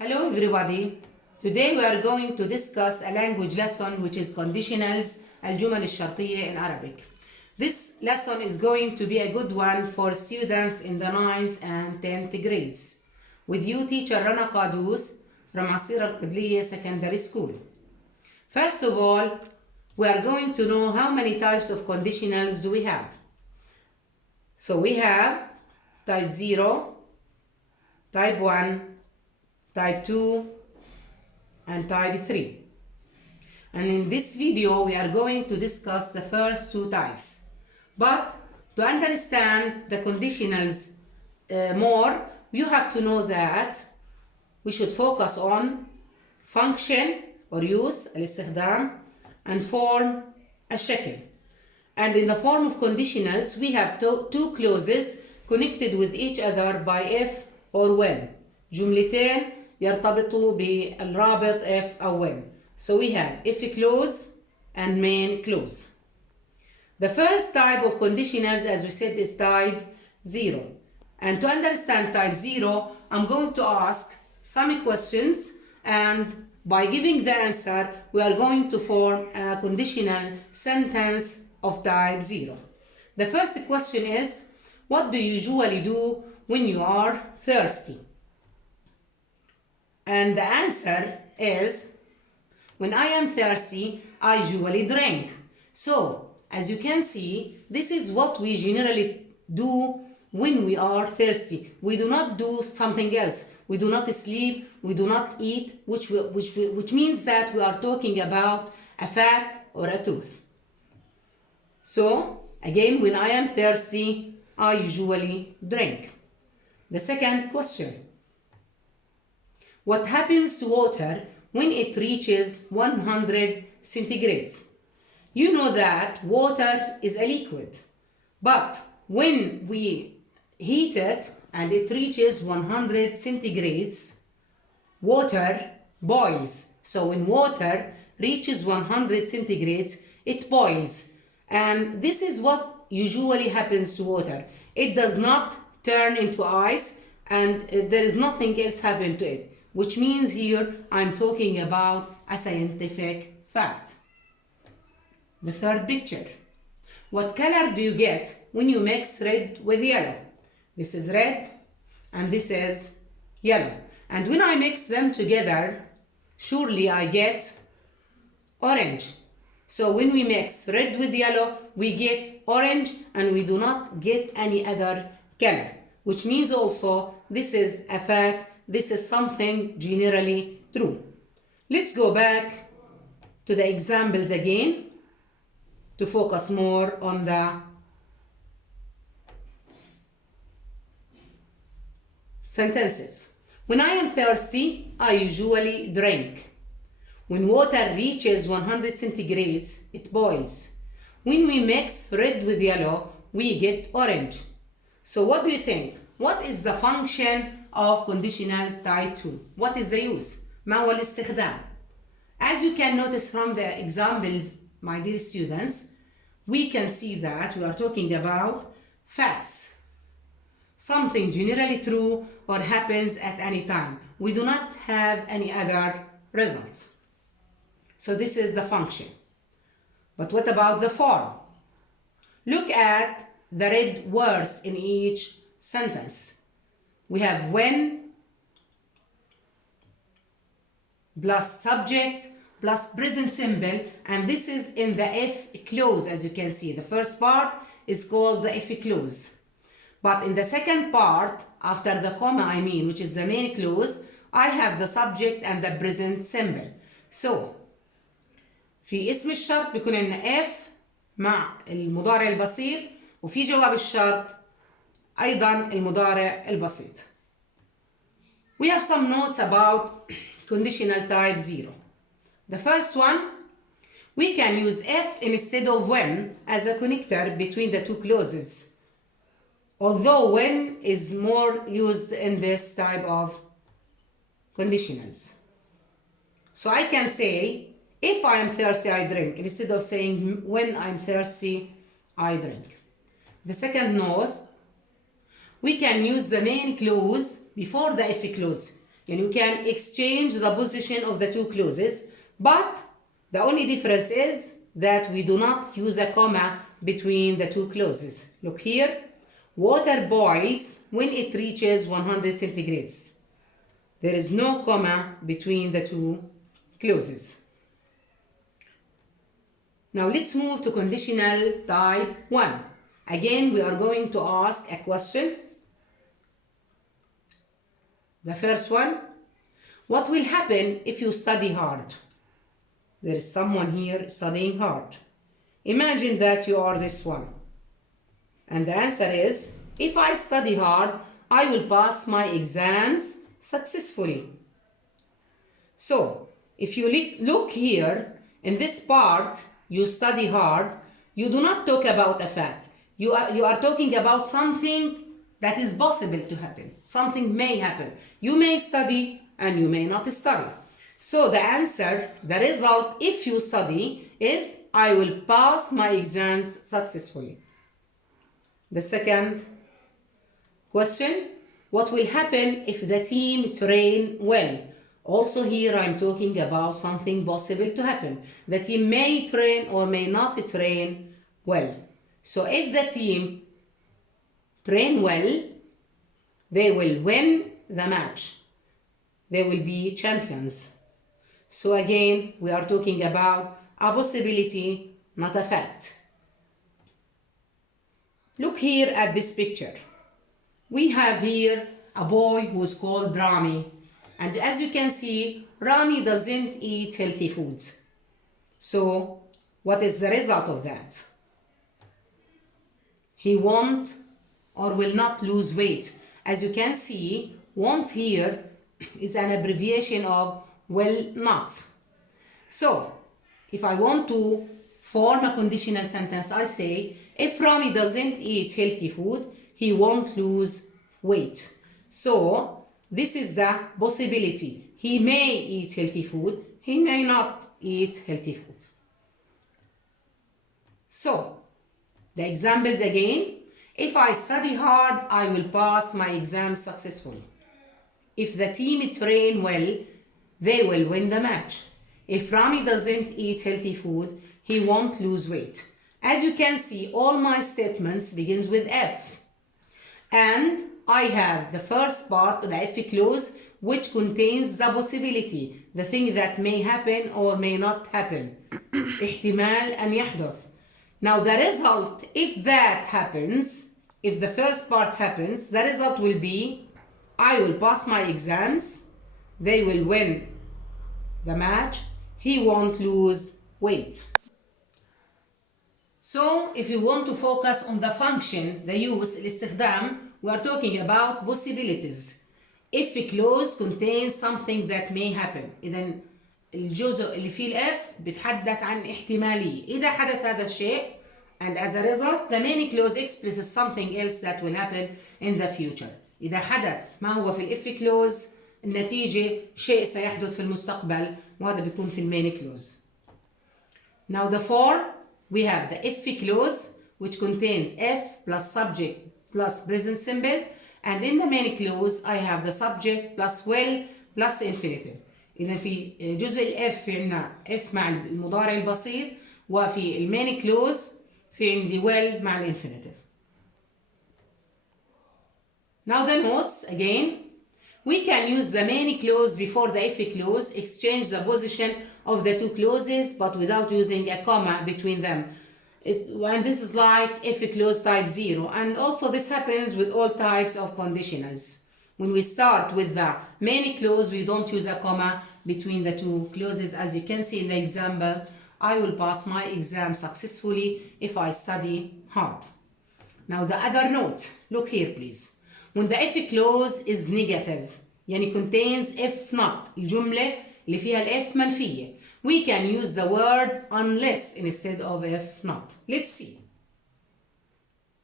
Hello everybody. Today we are going to discuss a language lesson which is conditionals الجمل الشرطية in Arabic. This lesson is going to be a good one for students in the 9th and 10th grades. With you teacher Rana Qadous from Asira Qibliya Secondary School. First of all, we are going to know how many types of conditionals do we have. So we have type 0, type 1, type 2 and type 3. And in this video we are going to discuss the first two types. But to understand the conditionals more, you have to know that we should focus on function or use الاستخدام and form الشكل. And in the form of conditionals we have two clauses connected with each other by if or when. جملتين يرتبطوا بالرابط if أو when. So we have if clause and main clause. The first type of conditionals, as we said, is type 0. And to understand type 0, I'm going to ask some questions, and by giving the answer, we are going to form a conditional sentence of type 0. The first question is, what do you usually do when you are thirsty? And the answer is, when I am thirsty, I usually drink. So, as you can see, this is what we generally do when we are thirsty. We do not do something else. We do not sleep, we do not eat, which means that we are talking about a fact or a truth. So, again, when I am thirsty, I usually drink. The second question. What happens to water when it reaches 100 centigrades? You know that water is a liquid, but when we heat it and it reaches 100 centigrades, water boils. So when water reaches 100 centigrades, it boils. And this is what usually happens to water. It does not turn into ice, and there is nothing else happen to it. Which means here I'm talking about a scientific fact. The third picture. What color do you get when you mix red with yellow? This is red and this is yellow. And when I mix them together, surely I get orange. So when we mix red with yellow, we get orange and we do not get any other color. Which means also this is a fact. This is something generally true. Let's go back to the examples again to focus more on the sentences. When I am thirsty, I usually drink. When water reaches 100 centigrades, it boils. When we mix red with yellow, we get orange. So what do you think? What is the function of conditionals type 2? What is the use? ما هو الاستخدام? As you can notice from the examples, my dear students, we can see that we are talking about facts. Something generally true or happens at any time. We do not have any other result. So this is the function. But what about the form? Look at the red words in each sentence. We have when plus subject plus present simple, and this is in the if clause. As you can see, the first part is called the if clause, but in the second part, after the comma which is the main clause, I have the subject and the present simple. So في اسم الشرط بيكون لنا if مع المضارع البسيط، وفي جواب الشرط أيضا المضارع البسيط. We have some notes about conditional type 0. The first one, we can use if instead of when as a connector between the two clauses, although when is more used in this type of conditionals. So I can say, if I am thirsty, I drink, instead of saying when I'm thirsty, I drink. The second note, we can use the main clause before the if clause. and you can exchange the position of the two clauses, but the only difference is that we do not use a comma between the two clauses. Look here, water boils when it reaches 100 centigrades. There is no comma between the two clauses. Now let's move to conditional type 1. Again, we are going to ask a question. The first one, what will happen if you study hard? There is someone here studying hard. Imagine that you are this one. And the answer is, if I study hard, I will pass my exams successfully. So, if you look here, in this part, you study hard, you do not talk about a fact. You are talking about something that is possible to happen. Something may happen. You may study and you may not study. So the answer, the result, if you study, is I will pass my exams successfully. The second question, what will happen if the team train well? Also here I'm talking about something possible to happen. The team may train or may not train well. So if the team train well, they will win the match. They will be champions. So again, we are talking about a possibility, not a fact. Look here at this picture. We have here a boy who is called Rami. And as you can see, Rami doesn't eat healthy foods. So what is the result of that? He won't or will not lose weight. As you can see, won't here is an abbreviation of will not. So, if I want to form a conditional sentence, I say, if Rami doesn't eat healthy food, he won't lose weight. So, this is the possibility. He may eat healthy food, he may not eat healthy food. So, the examples again. If I study hard, I will pass my exam successfully. If the team train well, they will win the match. If Rami doesn't eat healthy food, he won't lose weight. As you can see, all my statements begins with F. And I have the first part of the if clause, which contains the possibility, the thing that may happen or may not happen. احتمال أن يحدث. Now the result, if that happens, if the first part happens, the result will be, I will pass my exams, they will win the match, he won't lose weight. So, if you want to focus on the function, the use, الاستخدام, we are talking about possibilities. If clause contains something that may happen. إذن الجزء اللي فيه الإف بتحدث عن احتمالية. إذا حدث هذا الشيء, and as a result, the main clause expresses something else that will happen in the future. إذا حدث ما هو في الإف clause, النتيجة شيء سيحدث في المستقبل, وهذا بيكون في المين clause. Now the form, we have the if clause, which contains if plus subject plus present simple, and in the main clause I have the subject plus will plus infinitive. إذا في جزء الإف في عندنا if مع المضارع البسيط، وفي المين clause في عندي will مع الانفينيتيف. Now the notes again. We can use the main clause before the if clause, exchange the position of the two clauses, but without using a comma between them. And this is like if clause type 0. And also this happens with all types of conditionals. When we start with the main clause, we don't use a comma between the two clauses. As you can see in the example, I will pass my exam successfully if I study hard. Now the other note, look here please. When the if clause is negative, يعني contains if not, الجملة اللي فيها الإف منفية, we can use the word unless instead of if not. Let's see.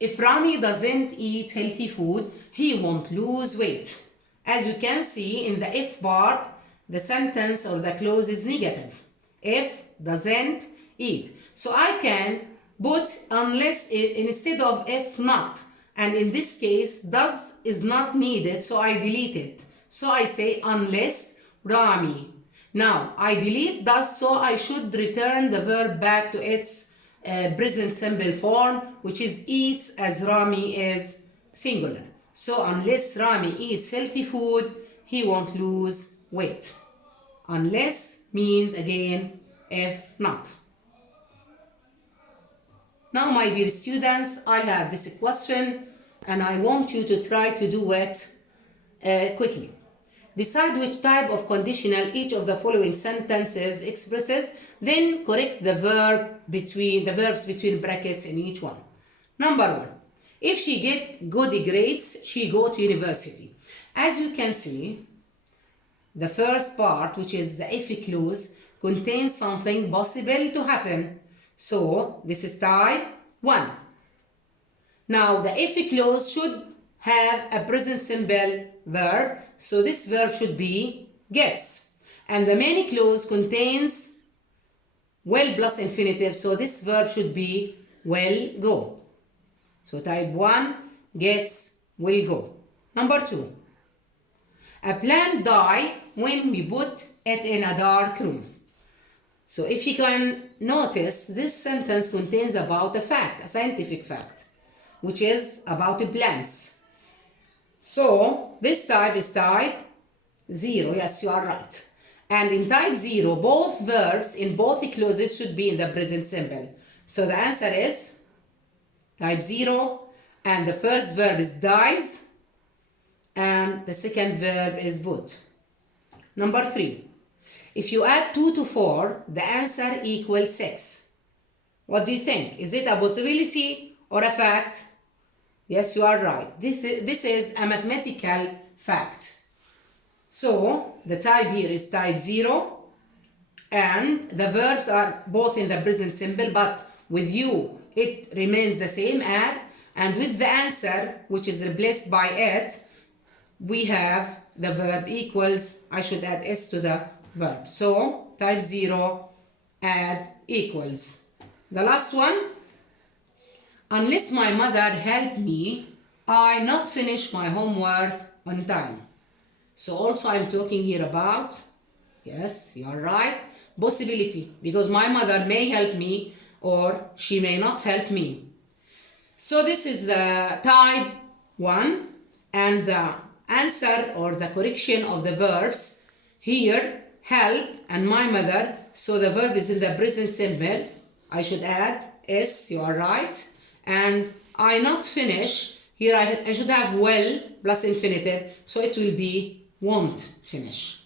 If Rami doesn't eat healthy food, he won't lose weight. As you can see in the if part, the sentence or the clause is negative. If doesn't eat. So I can put unless instead of if not. And in this case, does is not needed, so I delete it. So I say unless Rami. Now I delete does, so I should return the verb back to its present simple form, which is eats, as Rami is singular. So unless Rami eats healthy food, he won't lose weight. Unless means again if not. Now my dear students, I have this question and I want you to try to do it quickly. Decide which type of conditional each of the following sentences expresses, then correct the verbs between brackets in each one. Number one, if she get good grades, she go to university. As you can see, the first part, which is the if clause, contains something possible to happen. So this is type 1. Now the if clause should have a present simple verb, so this verb should be gets. And the main clause contains will plus infinitive, so this verb should be will go. So type 1, gets, will go. Number 2, a plant die when we put it in a dark room. So if you can notice, this sentence contains about a fact, a scientific fact, which is about the plants. So this type is type 0. Yes, you are right. And in type 0, both verbs in both clauses should be in the present simple. So the answer is type 0, and the first verb is dies, and the second verb is put. Number 3, if you add 2 to 4, the answer equals 6. What do you think? Is it a possibility or a fact? Yes, you are right. This is a mathematical fact. So the type here is type 0, and the verbs are both in the present simple, but with you it remains the same, add, and with the answer, which is replaced by it, we have the verb equals. I should add s to the verb. So type 0, add, equals. The last one, unless my mother helped me, I not finish my homework on time. So also I'm talking here about, yes, you are right, possibility, because my mother may help me or she may not help me. So this is the type 1, and the answer or the correction of the verbs here, help and my mother, so the verb is in the present simple. I should add s, you are right. And I not finish, here I should have will plus infinitive, so it will be won't finish.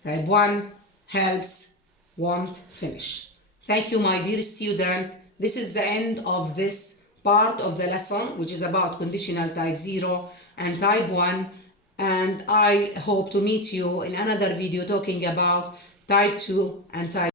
Type 1, helps, won't finish. Thank you, my dear student. This is the end of this part of the lesson, which is about conditional type 0 and type 1. And I hope to meet you in another video talking about type 2 and type